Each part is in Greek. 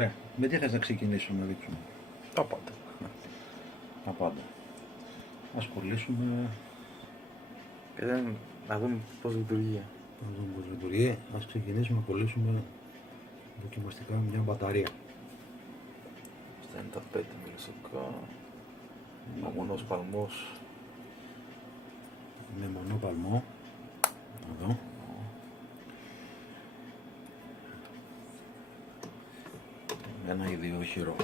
Ωραία. Με τι θες να ξεκινήσουμε να δείξουμε? Τα πάντα. Τα πάντα. Ας κολλήσουμε. Και να δούμε πώς λειτουργεί. Να δούμε πώς λειτουργεί. Ας ξεκινήσουμε να κολλήσουμε δοκιμαστικά μια μπαταρία. Αυτά είναι τα 5 μιλισεκά. Ο μονός παλμός. Με μονό παλμό. Εδώ. Με ένα ιδιόχειρο.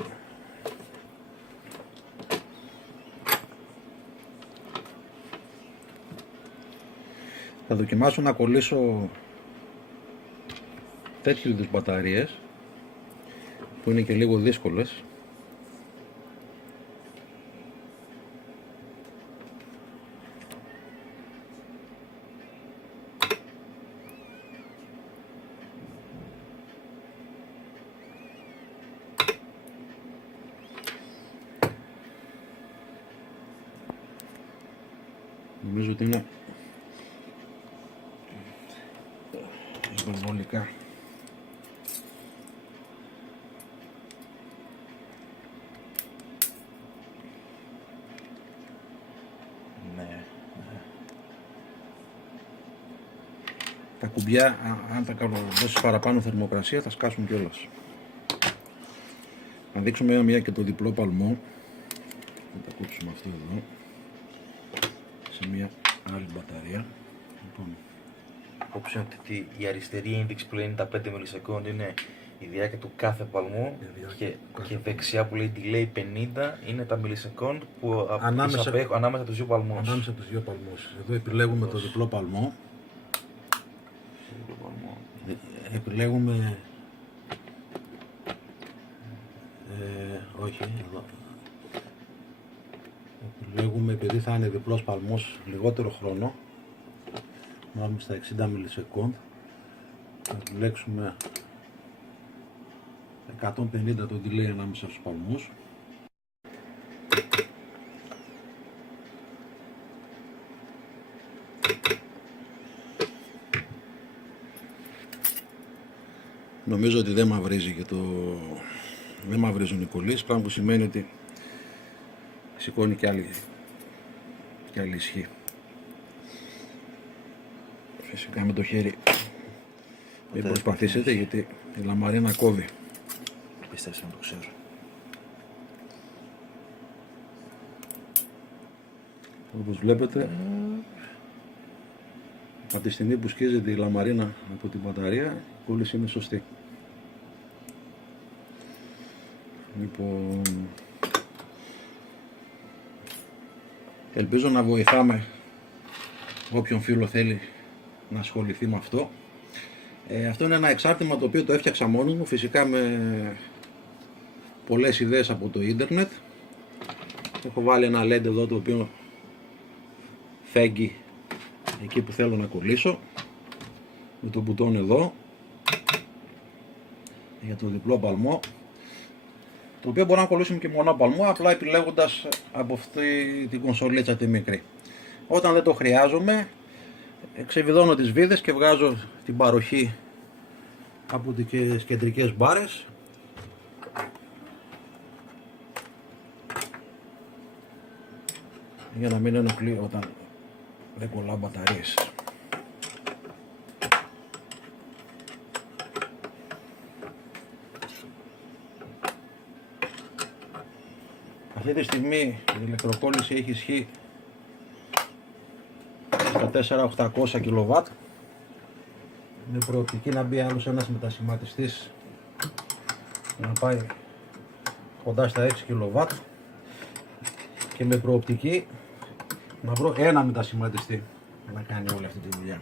Θα δοκιμάσω να κολλήσω τέτοιου είδους μπαταρίες που είναι και λίγο δύσκολες. Νομίζω ότι είναι υπερβολικά. Ναι. Τα κουμπιά, αν τα δώσεις παραπάνω θερμοκρασία, θα σκάσουν κιόλας. Να δείξουμε μια και το διπλό παλμό. Θα τα κόψουμε αυτό εδώ σε μια άλλη μπαταρία. Λοιπόν, Όψε ότι η αριστερή ένδειξη που λένε τα 5 μιλισεκόντ είναι η διάρκεια του κάθε παλμού και δεξιά που λέει delay 50 είναι τα μιλισεκόντ που ανάμεσα τους δύο παλμούς. Ανάμεσα τους δύο παλμούς. Εδώ επιλέγουμε το διπλό παλμό. Επιλέγουμε όχι εδώ. Επιλέγουμε, επειδή θα είναι διπλός παλμός, λιγότερο χρόνο. Βάλουμε στα 60 μιλισεκόντ. Θα επιλέξουμε 150 το delay ανάμεσα στους παλμούς. Νομίζω ότι δεν μαυρίζει και δεν μαυρίζουν οι κολλήσεις, πράγμα που σημαίνει ότι σηκώνει και άλλη ισχύ. Φυσικά με το χέρι μην προσπαθήσετε, γιατί η λαμαρίνα κόβει. Πιστεύω να το ξέρω. Όπως βλέπετε, από τη στιγμή που σκίζεται η λαμαρίνα από την μπαταρία, η κόλληση είναι σωστή. Λοιπόν, ελπίζω να βοηθάμε όποιον φίλο θέλει να ασχοληθεί με αυτό. Αυτό είναι ένα εξάρτημα το οποίο το έφτιαξα μόνος μου, φυσικά με πολλές ιδέες από το ίντερνετ. Έχω βάλει ένα LED εδώ το οποίο φέγγει εκεί που θέλω να κολλήσω, με το μπουτόν εδώ για το διπλό παλμό, το οποίο μπορώ να κολλήσουμε και μονό παλμό, απλά επιλέγοντας από αυτή την κονσολίτσα τη μικρή. Όταν δεν το χρειάζομαι, ξεβιδώνω τις βίδες και βγάζω την παροχή από τις κεντρικές μπάρες για να μην ενοχλεί όταν δεν κολλά μπαταρίες. Αυτή τη στιγμή η ηλεκτροκόλληση έχει ισχύ στα 4800 kW, με προοπτική να μπει άλλος ένας μετασχηματιστής να πάει κοντά στα 6 kW και με προοπτική να βρω ένα μετασχηματιστή να κάνει όλη αυτή τη δουλειά.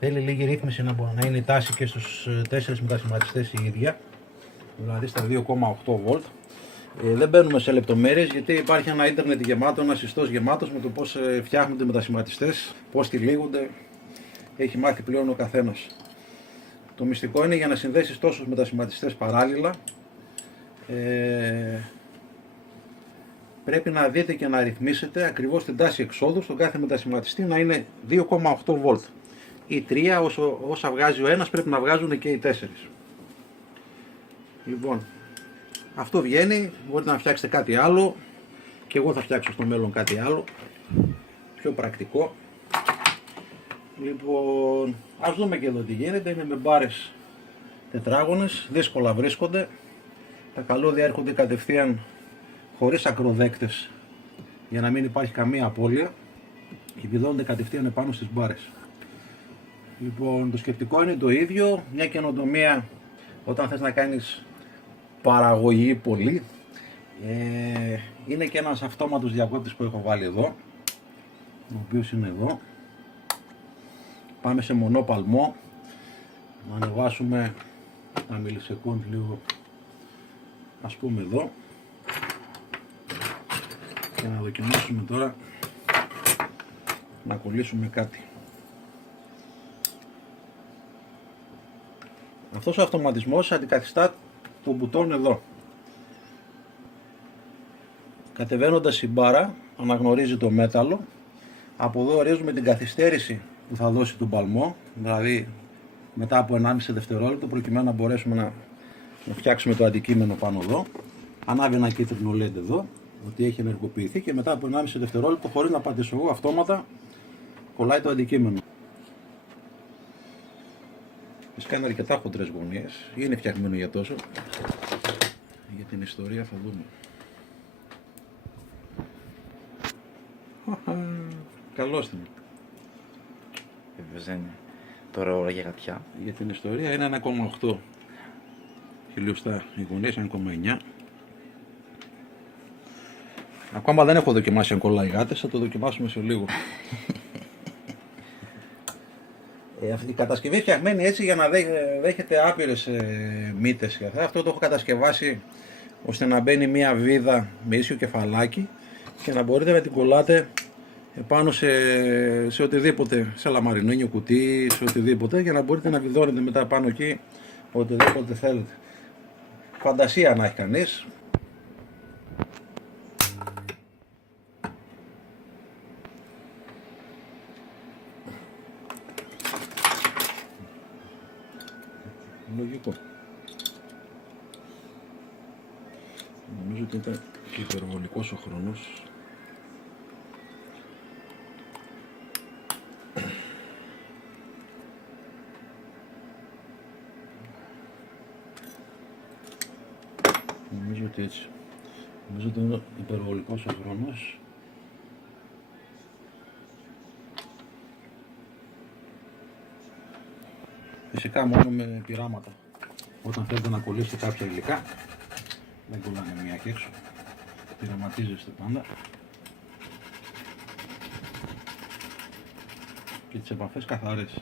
Θέλει λίγη ρύθμιση να είναι η τάση και στους 4 μετασχηματιστές η ίδια, δηλαδή στα 2,8V. Δεν μπαίνουμε σε λεπτομέρειες, γιατί υπάρχει ένα ίντερνετ γεμάτο, ένα ιστός γεμάτος με το πώς φτιάχνονται οι μετασχηματιστές, πώς τυλίγονται. Έχει μάθει πλέον ο καθένας. Το μυστικό είναι, για να συνδέσεις τόσους μετασχηματιστές παράλληλα, πρέπει να δείτε και να ρυθμίσετε ακριβώς την τάση εξόδου στον κάθε μετασχηματιστή να είναι 2,8V. Οι 3 όσα βγάζει ο ένας πρέπει να βγάζουν και οι 4. Λοιπόν, αυτό βγαίνει, μπορείτε να φτιάξετε κάτι άλλο και εγώ θα φτιάξω στο μέλλον κάτι άλλο πιο πρακτικό. Λοιπόν, ας δούμε και εδώ τι γίνεται. Είναι με μπάρες τετράγωνες, δύσκολα βρίσκονται. Τα καλώδια έρχονται κατευθείαν χωρίς ακροδέκτες για να μην υπάρχει καμία απώλεια και πηδώνονται κατευθείαν επάνω στις μπάρες. Λοιπόν, το σκεπτικό είναι το ίδιο, μια καινοτομία όταν θες να κάνεις παραγωγή πολύ. Είναι και ένας αυτόματος διακόπτης που έχω βάλει εδώ, ο οποίος είναι εδώ. Πάμε σε μονόπαλμό, να ανεβάσουμε τα μιλισεκόντ λίγο, ας πούμε εδώ, και να δοκιμάσουμε τώρα να κολλήσουμε κάτι. Αυτός ο αυτοματισμός αντικαθιστά το μπουτόν εδώ. Κατεβαίνοντας η μπάρα αναγνωρίζει το μέταλλο. Από εδώ ορίζουμε την καθυστέρηση που θα δώσει τον παλμό, δηλαδή μετά από 1,5 δευτερόλεπτο, προκειμένου να μπορέσουμε να φτιάξουμε το αντικείμενο πάνω εδώ. Ανάβει ένα κίτρινο LED εδώ, ότι έχει ενεργοποιηθεί, και μετά από 1,5 δευτερόλεπτο, χωρίς να πατήσω εγώ, αυτόματα κολλάει το αντικείμενο. Φυσικά είναι αρκετά χοντρές γωνίες, είναι φτιαγμένο για τόσο. Για την ιστορία θα δούμε. Καλώς την. Βέβαια είναι τώρα ώρα για γατιά. Για την ιστορία είναι 1,8 χιλιοστά οι γωνίες, 1,9. Ακόμα δεν έχω δοκιμάσει αν κολλάει γάτες, θα το δοκιμάσουμε σε λίγο. Αυτή η κατασκευή φτιαγμένη έτσι για να δέχεται άπειρες μύτες. Αυτό το έχω κατασκευάσει ώστε να μπαίνει μια βίδα με ίσιο κεφαλάκι και να μπορείτε να την κολλάτε επάνω σε οτιδήποτε, σε λαμαρινόνιο κουτί, σε οτιδήποτε, για να μπορείτε να βιδώνετε μετά πάνω εκεί οτιδήποτε θέλετε. Φαντασία να έχει κανείς. Λογικό. Νομίζω ότι ήταν και υπερβολικός ο χρόνος. Νομίζω ότι έτσι. Νομίζω ότι είναι υπερβολικός ο χρόνος. Φυσικά μόνο με πειράματα. Όταν θέλετε να κολλήσετε κάποια υλικά, δεν κολλάνε μία και έξω. Πειραματίζεστε πάντα. Και τις επαφές καθαρές.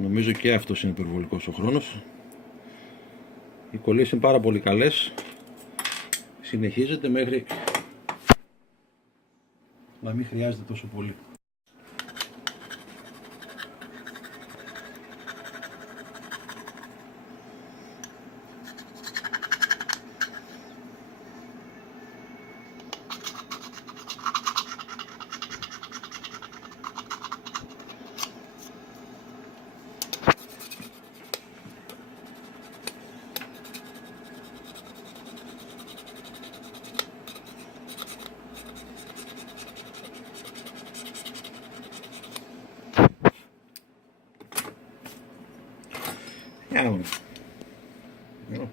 Νομίζω και αυτός είναι υπερβολικός ο χρόνος. Οι κολλήσεις είναι πάρα πολύ καλές. Συνεχίζεται μέχρι να μην χρειάζεται τόσο πολύ. Για να δούμε. Εδώ.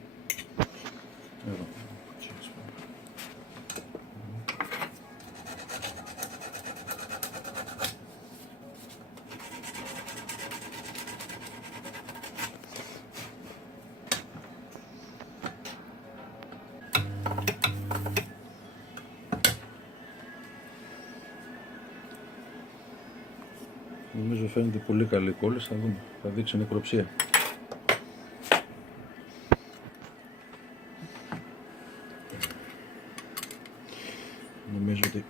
Εδώ. Νομίζω φαίνεται πολύ καλή κόλληση, θα δούμε, θα δείξει νεκροψία. Νομίζω ότι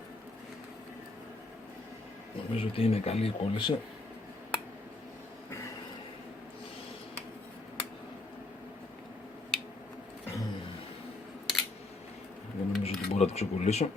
ότι είναι καλή η κόλληση. Δεν νομίζω ότι μπορώ να το ξεκολλήσω.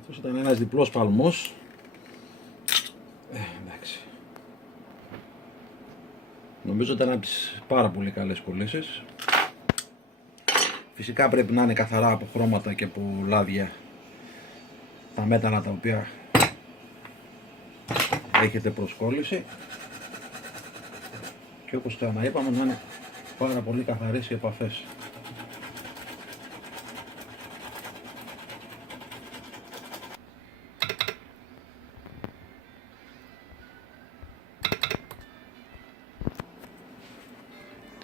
Αυτός ήταν ένας διπλός παλμός. Εντάξει. Νομίζω ήταν από τις πάρα πολύ καλές κολλήσεις. Φυσικά πρέπει να είναι καθαρά από χρώματα και από λάδια τα μέτανα τα οποία έχετε προσκόλληση. Και όπως ξαναείπαμε, να είναι πάρα πολύ καθαρές οι επαφές.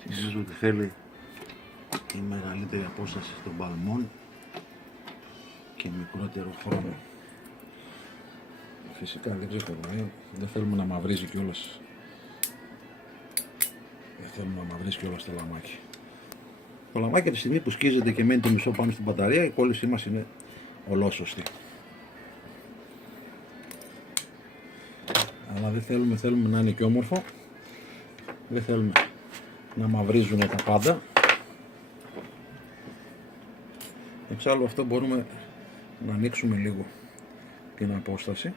Νομίζω ότι θέλει η μεγαλύτερη απόσταση των παλμών και μικρότερο χρόνο. Φυσικά δεν ξεχνάει, δεν θέλουμε να μαυρίζει κιόλας. Δεν θέλουμε να μαυρίζει κιόλας το λαμάκι. Το λαμάκι από τη στιγμή που σκίζεται και μένει το μισό πάνω στην μπαταρία, η κόλλησή μας είναι ολόσωστη. Αλλά δεν θέλουμε να είναι και όμορφο. Δεν θέλουμε να μαυρίζουμε τα πάντα. Εξάλλου αυτό μπορούμε να ανοίξουμε λίγο την απόσταση.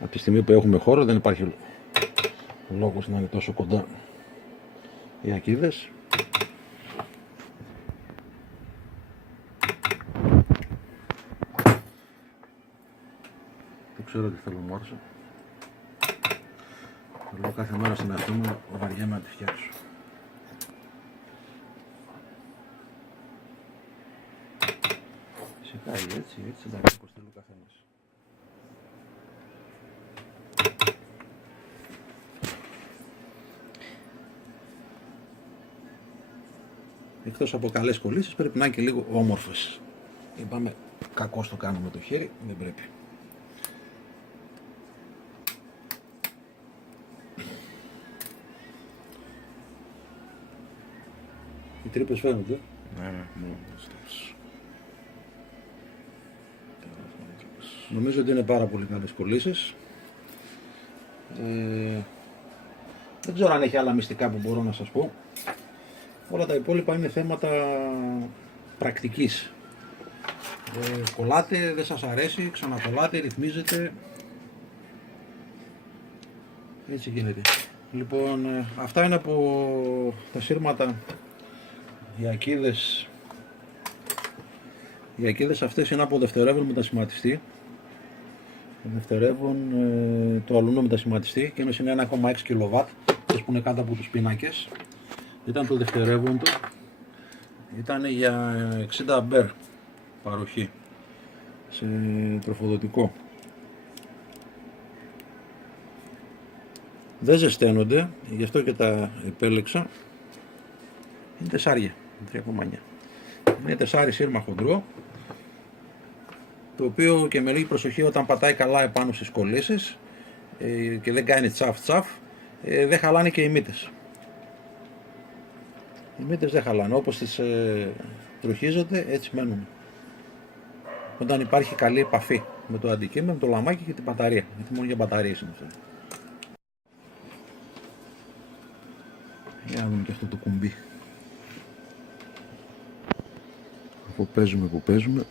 Από τη στιγμή που έχουμε χώρο δεν υπάρχει λόγος να είναι τόσο κοντά οι ακίδες. Δεν ξέρω τι θέλω μόρφω. Θέλω κάθε μέρα στην αρχή μου βαριέμαι να τη φτιάξω. Φυσικά έτσι, εντάξει, όπως θέλω ο καθένας. Εκτός από καλές κολλήσεις πρέπει να είναι και λίγο όμορφες. Είπαμε κακώς το κάνουμε το χέρι, δεν πρέπει. Οι τρύπες φαίνονται. Ναι. Νομίζω ότι είναι πάρα πολύ καλές κολλήσεις. Δεν ξέρω αν έχει άλλα μυστικά που μπορώ να σας πω. Όλα τα υπόλοιπα είναι θέματα πρακτικής. Κολλάτε, δεν σας αρέσει, ξανακολλάτε, ρυθμίζετε. Έτσι γίνεται. Λοιπόν, αυτά είναι από τα σύρματα. Οι ακίδες αυτές είναι από δευτερεύον μετασχηματιστή. Δευτερεύον το αλουνό μετασχηματιστή και είναι 1,6 κιλοβάτ, που είναι κάτω από τους πίνακες. Ήταν το δευτερεύον του. Ήταν για 60 αμπέρ παροχή σε τροφοδοτικό. Δεν ζεσταίνονται, γι' αυτό και τα επέλεξα. Είναι τεσσάρια, 3,9. Είναι τεσσάρι σύρμα χοντρό, το οποίο και με λίγη προσοχή όταν πατάει καλά επάνω στις κολλήσεις και δεν κάνει τσαφ, δεν χαλάνε και οι μύτες. Οι μύτες δεν χαλάνε, όπως τις τροχίζονται έτσι μένουν. Όταν υπάρχει καλή επαφή με το αντικείμενο, το λαμάκι και την μπαταρία, γιατί μόνο για μπαταρίες είναι αυτό. Για να δούμε και αυτό το κουμπί. Αφού παίζουμε.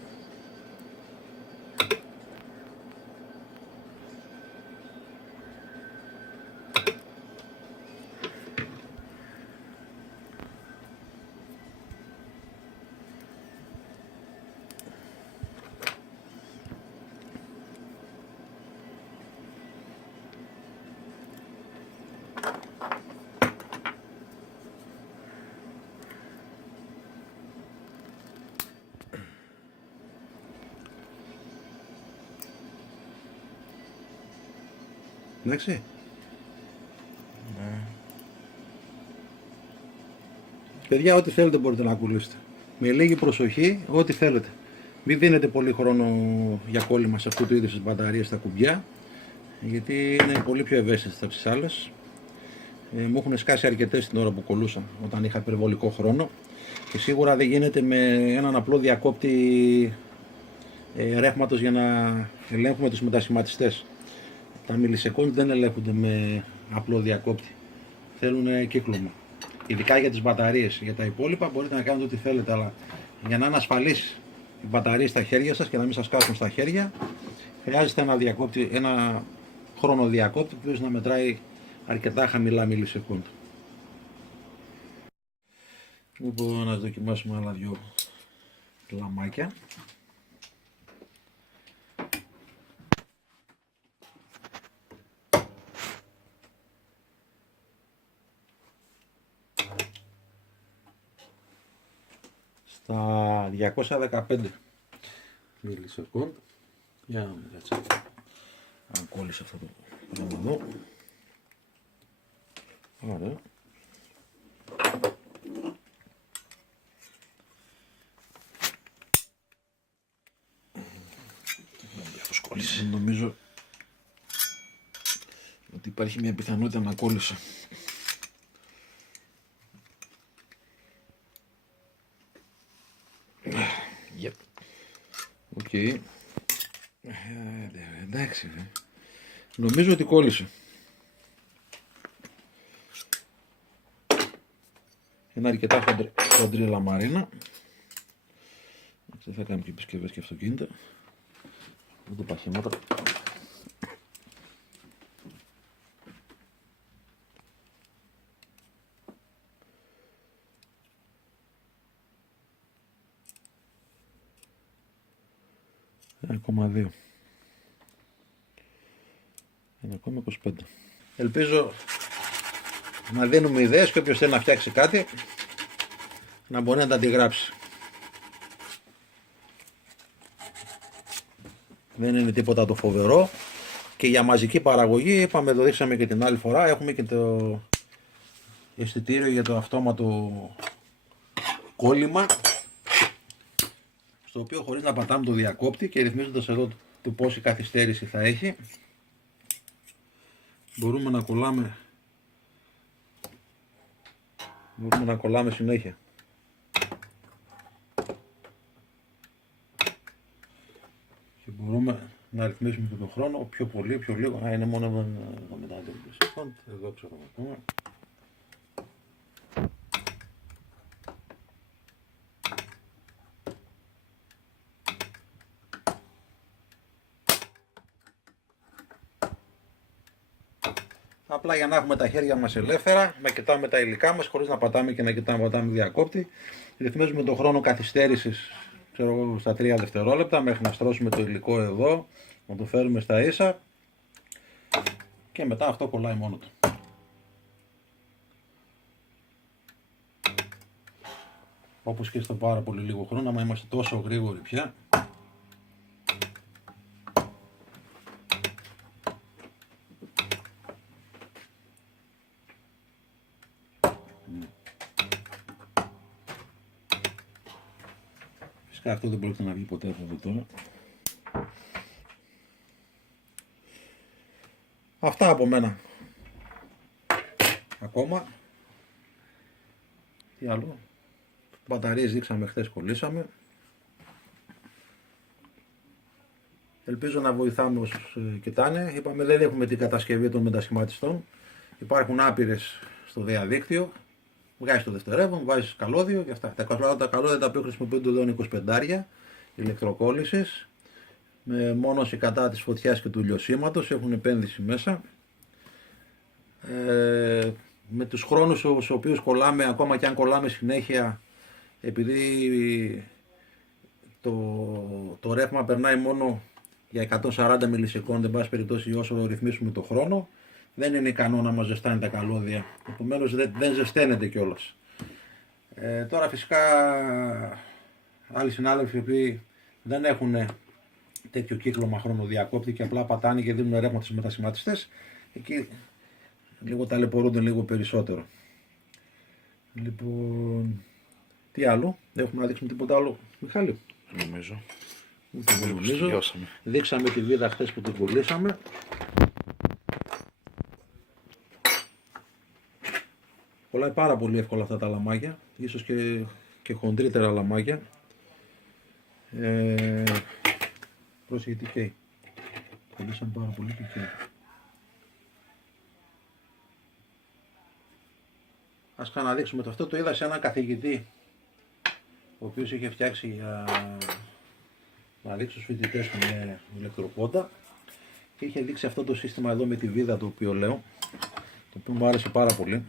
Εντάξει. Ναι. Παιδιά, ό,τι θέλετε μπορείτε να κολλήσετε. Με λίγη προσοχή, ό,τι θέλετε. Μην δίνετε πολύ χρόνο για κόλλημα σε αυτού του είδους τις μπαταρίες στα κουμπιά, γιατί είναι πολύ πιο ευαίσθητες από τις άλλες. Μου έχουν σκάσει αρκετές την ώρα που κολλούσα, όταν είχα υπερβολικό χρόνο, και σίγουρα δεν γίνεται με έναν απλό διακόπτη ρεύματος για να ελέγχουμε τους μετασχηματιστές. Τα μιλισεκόντ δεν ελέγχονται με απλό διακόπτη, θέλουν κύκλωμα. Ειδικά για τις μπαταρίες. Για τα υπόλοιπα μπορείτε να κάνετε ό,τι θέλετε, αλλά για να είναι ασφαλής η μπαταρία στα χέρια σας και να μην σας κάσουν στα χέρια, χρειάζεται ένα χρόνο διακόπτη που να μετράει αρκετά χαμηλά μιλισεκόντ. Λοιπόν, να δοκιμάσουμε άλλα δυο λαμάκια. Στα 215 μιλισεκόντ. Για να δούμε έτσι. Αν κόλλησε αυτό το πράγμα εδώ. Ωραία. Νομίζω ότι υπάρχει μια πιθανότητα να κόλλησε. Yep. Οκ. Εντάξει. Νομίζω ότι κόλλησε. Είναι αρκετά χοντρή λαμαρίνα. Δεν θα κάνουμε και επισκευές και αυτοκίνητα. Δεν το παχύματα. ...1,2. 1,25. Ελπίζω να δίνουμε ιδέες και όποιος θέλει να φτιάξει κάτι να μπορεί να τα αντιγράψει. Δεν είναι τίποτα το φοβερό, και για μαζική παραγωγή, είπαμε, το δείξαμε και την άλλη φορά, έχουμε και το αισθητήριο για το αυτόματο κόλλημα, στο οποίο χωρίς να πατάμε το διακόπτη και ρυθμίζοντας εδώ το πόση καθυστέρηση θα έχει, μπορούμε να κολλάμε συνέχεια. Και μπορούμε να ρυθμίσουμε και τον χρόνο, πιο πολύ, πιο λίγο. Είναι μόνο μετά το секунд. Εδώ ξέρω ακόμα. Απλά για να έχουμε τα χέρια μας ελεύθερα, να κοιτάμε τα υλικά μας χωρίς να πατάμε και να πατάμε διακόπτη. Ρυθμίζουμε τον χρόνο καθυστέρησης, ξέρω εγώ, στα 3 δευτερόλεπτα μέχρι να στρώσουμε το υλικό εδώ, να το φέρουμε στα ίσα και μετά αυτό κολλάει μόνο του. Όπως και στο πάρα πολύ λίγο χρόνο, άμα είμαστε τόσο γρήγοροι πια. Φυσικά αυτό δεν πρόκειται να βγει ποτέ από εδώ τώρα. Αυτά από μένα. Ακόμα. Τι άλλο. Μπαταρίες δείξαμε χθες, κολλήσαμε. Ελπίζω να βοηθάμε όσους κοιτάνε. Είπαμε, δεν έχουμε την κατασκευή των μετασχηματιστών. Υπάρχουν άπειρες στο διαδίκτυο. Βγάζεις το δευτερεύον, βάζεις καλώδιο και αυτά. Τα καλώδια τα οποία χρησιμοποιούνται εδώ είναι 25 ηλεκτροκόλλησης, με μόνωση κατά της φωτιάς και του λιωσίματος, έχουν επένδυση μέσα. Με τους χρόνους στους οποίους κολλάμε, ακόμα και αν κολλάμε συνέχεια, επειδή το ρεύμα περνάει μόνο για 140 μιλισεκόντ, εν πάση περιπτώσει, όσο ρυθμίσουμε το χρόνο, δεν είναι ικανό να μας ζεστάνει τα καλώδια. Επομένως δεν ζεσταίνεται κιόλας. Τώρα φυσικά άλλοι συνάδελφοι οι οποίοι δεν έχουν τέτοιο κύκλωμα χρονοδιακόπτη και απλά πατάνε και δίνουν ρεύμα στους μετασχηματιστές, εκεί λίγο ταλαιπωρούνται λίγο περισσότερο. Λοιπόν, τι άλλο, έχουμε να δείξουμε τίποτα άλλο, Μιχάλη? Νομίζω. Νομίζω. Δείξαμε τη βίδα χθες που την κολλήσαμε. Κολλάει πάρα πολύ εύκολα αυτά τα λαμάκια, ίσως και χοντρύτερα λαμάκια. Πρόσεχε τι καίει. Κολλήσαμε πάρα πολύ και καίει. Ας ξαναδείξουμε το αυτό. Το είδα σε έναν καθηγητή ο οποίος είχε φτιάξει για να δείξει στους φοιτητές του με ηλεκτροπόντα και είχε δείξει αυτό το σύστημα εδώ με τη βίδα, το οποίο λέω, το οποίο μου άρεσε πάρα πολύ.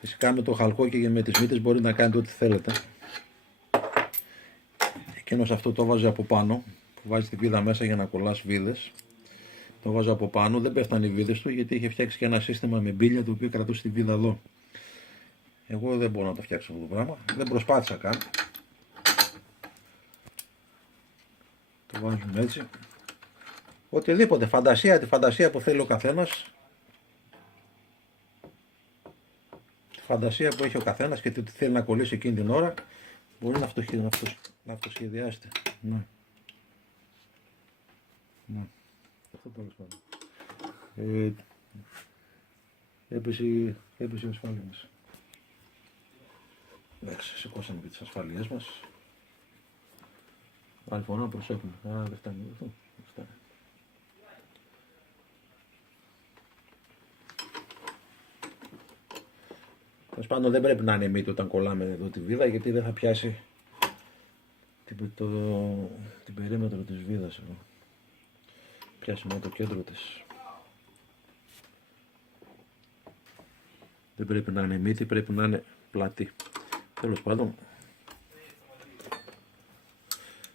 Φυσικά με το χαλκό και με τις μύτες μπορείτε να κάνετε ό,τι θέλετε. Εκείνος αυτό το βάζει από πάνω, που βάζει τη βίδα μέσα για να κολλάς βίδες. Το βάζει από πάνω, δεν πέφτανε οι βίδες του γιατί είχε φτιάξει και ένα σύστημα με μπίλια το οποίο κρατούσε τη βίδα εδώ. Εγώ δεν μπορώ να το φτιάξω αυτό το πράγμα, δεν προσπάθησα καν. Το βάζουμε έτσι. Οτιδήποτε, φαντασία, τη φαντασία που θέλει ο καθένας. Τη φαντασία που έχει ο καθένας και τι θέλει να κολλήσει εκείνη την ώρα, μπορεί να αυτοσχεδιάσετε. Ναι. Ναι. Αυτό τέλος πάντων. Έπεσε η ασφάλεια μας. Εντάξει, σηκώσαμε και τις ασφάλειές μας. Άλλη φορά να προσέχουμε. Δεν φτάνει αυτό. Τέλος πάντων δεν πρέπει να είναι μύτη όταν κολλάμε εδώ τη βίδα, γιατί δεν θα πιάσει την περίμετρο της βίδας εδώ. Πιάσει μόνο το κέντρο της. Δεν πρέπει να είναι μύτη, πρέπει να είναι πλατή. Τέλος πάντων,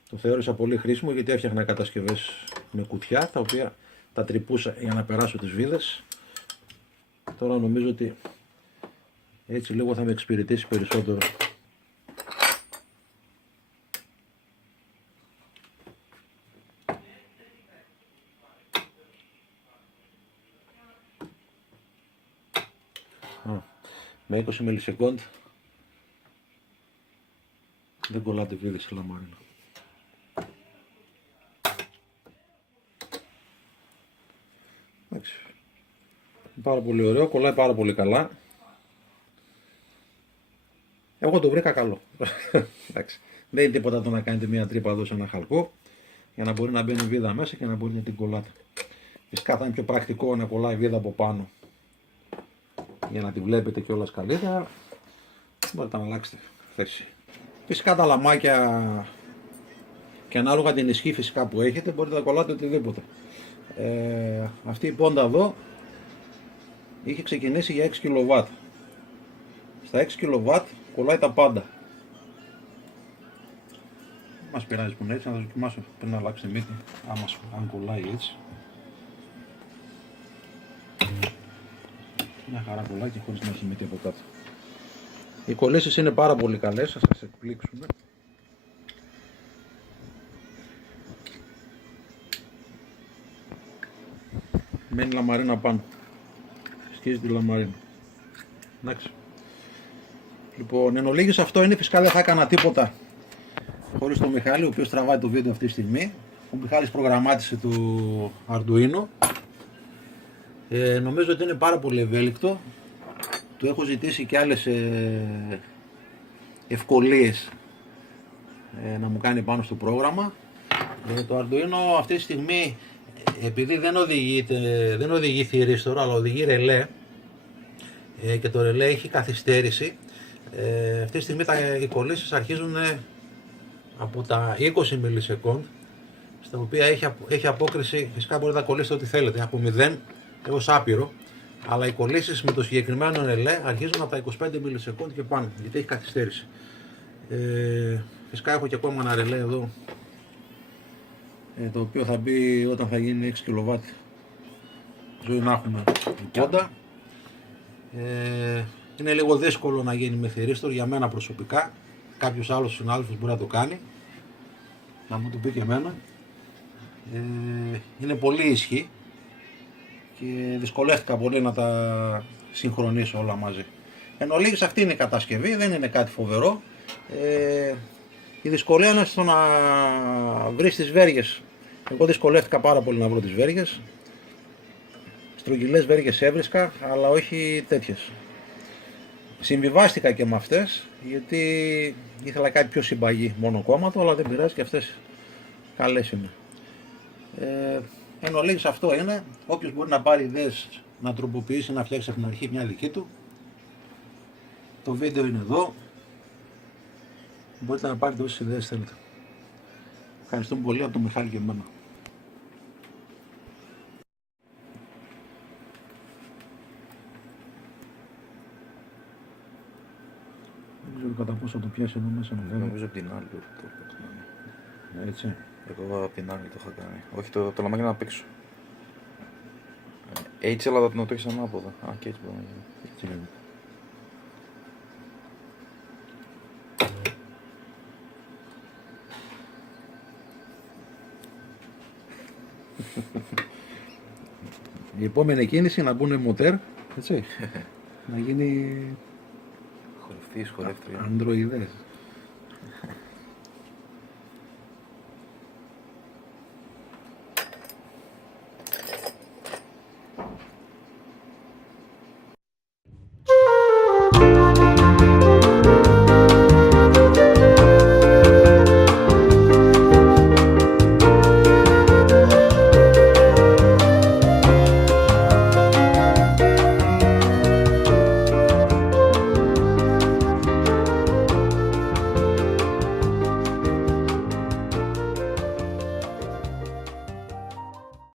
το θεώρησα πολύ χρήσιμο γιατί έφτιαχνα κατασκευές με κουτιά τα οποία τα τρυπούσα για να περάσω τις βίδες. Τώρα νομίζω ότι έτσι λίγο θα με εξυπηρετήσει περισσότερο. Με 20 μιλισεκόντ δεν κολλάτε βίδες σε λαμάρινα. Εντάξει. Πάρα πολύ ωραίο, κολλάει πάρα πολύ καλά. Εγώ το βρήκα καλό. Εντάξει. Δεν είναι τίποτα το να κάνετε μια τρύπα εδώ σε ένα χαλκό για να μπορεί να μπαίνει βίδα μέσα και να μπορεί να την κολλάτε. Φυσικά θα είναι πιο πρακτικό να κολλάει βίδα από πάνω για να τη βλέπετε κιόλας καλύτερα. Μπορείτε να αλλάξετε θέση. Φυσικά τα λαμάκια και ανάλογα την ισχύ φυσικά που έχετε μπορείτε να κολλάτε οτιδήποτε. Αυτή η πόντα εδώ είχε ξεκινήσει για 6 kW. Στα 6 kW κολλάει τα πάντα. Δεν μας πειράζει που είναι έτσι, να το δοκιμάσω πριν να αλλάξει μύτη, αν κολλάει έτσι. Μια χαρά κολλάει και χωρίς να έχει μύτη από κάτω. Οι κολλήσεις είναι πάρα πολύ καλές, θα σας εκπλήξουν. Μένει λαμαρίνα πάνω. Σκίζει τη λαμαρίνα. Εντάξει. Λοιπόν, εν ολίγης αυτό είναι, φυσικά δεν θα έκανα τίποτα χωρίς τον Μιχάλη, ο οποίος τραβάει το βίντεο αυτή τη στιγμή. Ο Μιχάλης προγραμμάτισε το Arduino. Νομίζω ότι είναι πάρα πολύ ευέλικτο. Του έχω ζητήσει και άλλες ευκολίες να μου κάνει πάνω στο πρόγραμμα. Το Arduino αυτή τη στιγμή, επειδή δεν οδηγεί θηρίστορο αλλά οδηγεί ρελέ και το ρελέ έχει καθυστέρηση, αυτή τη στιγμή οι κολλήσεις αρχίζουν από τα 20 μιλισεκόντ, στα οποία έχει απόκριση. Φυσικά μπορείτε να κολλήσετε ό,τι θέλετε, από 0 έως άπειρο, αλλά οι κολλήσεις με το συγκεκριμένο ρελέ αρχίζουν από τα 25 μιλισεκόντ και πάνω, γιατί έχει καθυστέρηση. Φυσικά έχω και ακόμα ένα ρελέ εδώ, το οποίο θα μπει όταν θα γίνει 6 kW. Ζωή να έχουμε πόντα. Είναι λίγο δύσκολο να γίνει με θηρίστορο για μένα προσωπικά. Κάποιος άλλος συνάδελφος μπορεί να το κάνει, να μου το πει και εμένα. Είναι πολύ ίσχυη και δυσκολεύτηκα πολύ να τα συγχρονίσω όλα μαζί. Εν ολίγης αυτή είναι η κατασκευή, δεν είναι κάτι φοβερό. Η δυσκολία είναι στο να βρεις τις βέργες. Εγώ δυσκολεύτηκα πάρα πολύ να βρω τις βέργες. Στρογγυλές βέργες έβρισκα, αλλά όχι τέτοιες. Συμβιβάστηκα και με αυτές, γιατί ήθελα κάτι πιο συμπαγή μόνο κόμματο, αλλά δεν πειράζει και αυτές καλές είναι. Εν ολίγης αυτό είναι. Όποιος μπορεί να πάρει ιδέες, να τροποποιήσει, να φτιάξει από την αρχή μια δική του. Το βίντεο είναι εδώ. Μπορείτε να πάρετε όσες ιδέες θέλετε. Ευχαριστούμε πολύ από τον Μιχάλη και εμένα. Δεν ξέρω κατά πόσο το πιάσει εδώ μέσα. Νομίζω από την άλλη το κάνει. Έτσι. Εγώ από την άλλη το είχα κάνει. Όχι, το λαμβάνει να παίξω. Έτσι, αλλά να το έχεις ανάποδα. Α, και έτσι μπορεί να γίνει. Έτσι είναι. Η επόμενη κίνηση να μπουν μοτέρ, έτσι, να γίνει Χορευτής, χορεύτρια. ανδροειδές.